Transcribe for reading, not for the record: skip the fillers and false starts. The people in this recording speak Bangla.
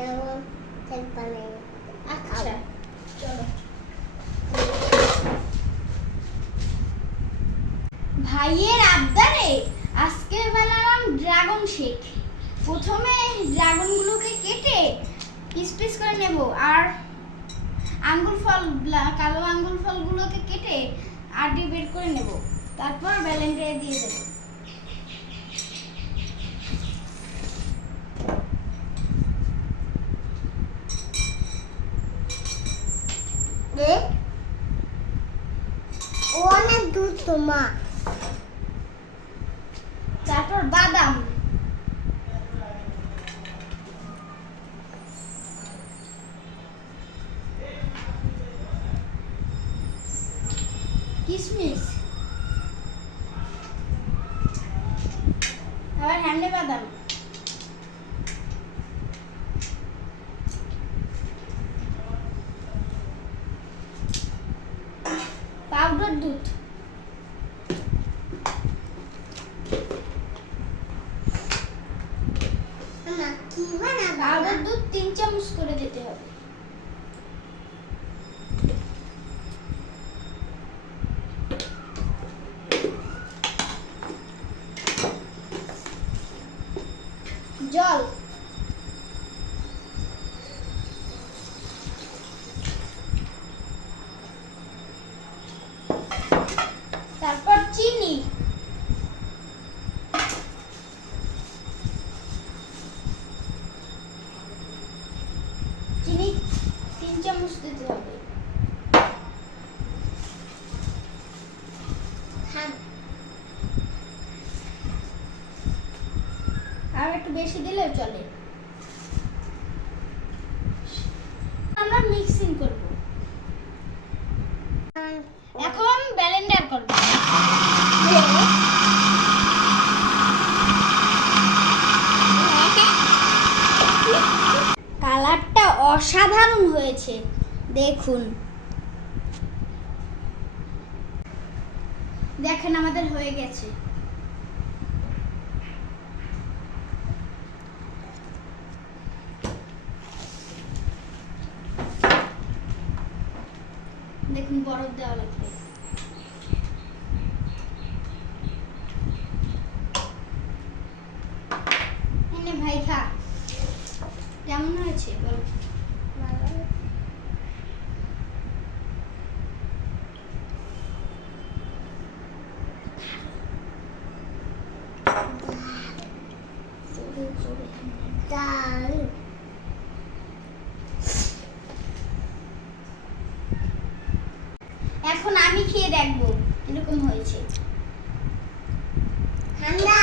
এরকম কেক বানাই। আচ্ছা চলো। ভাইয়ের আবদারে আজকে বানালাম ড্রাগন শেক। প্রথমে ড্রাগনগুলোকে কেটে পিস পিস করে নেব, আর আঙ্গুর ফল, কালো আঙ্গুর ফলগুলোকে কেটে আটি বের করে নেব, তারপর ব্লেন্ডারে দিয়ে দেব। ও অনেক দুধ তোমা। তারপর বাদাম, কিশমিশ, আবার হ্যান্ডে বাদাম, পাউডার দুধ, মা কি বানাবা? পাউডার দুধ 3 চামচ করে দিতে হবে। জল, তারপর চিনি, চিনি 3 চামচ দিতে হবে। হ্যাঁ, আর একটু বেশি দিলেও চলে। আমরা মিক্সিং করব। এখন ব্লেন্ডার করব। কালারটা অসাধারণ হয়েছে, দেখুন। দেখেন আমাদের হয়ে গেছে। দেখুন বরফ দেওয়া লাগবে। এনে ভাই খা, কেমন হয়েছে বল। ভালো। ডাল। এখন আমি খেয়ে দেখবো এরকম হয়েছে। ঠান্ডা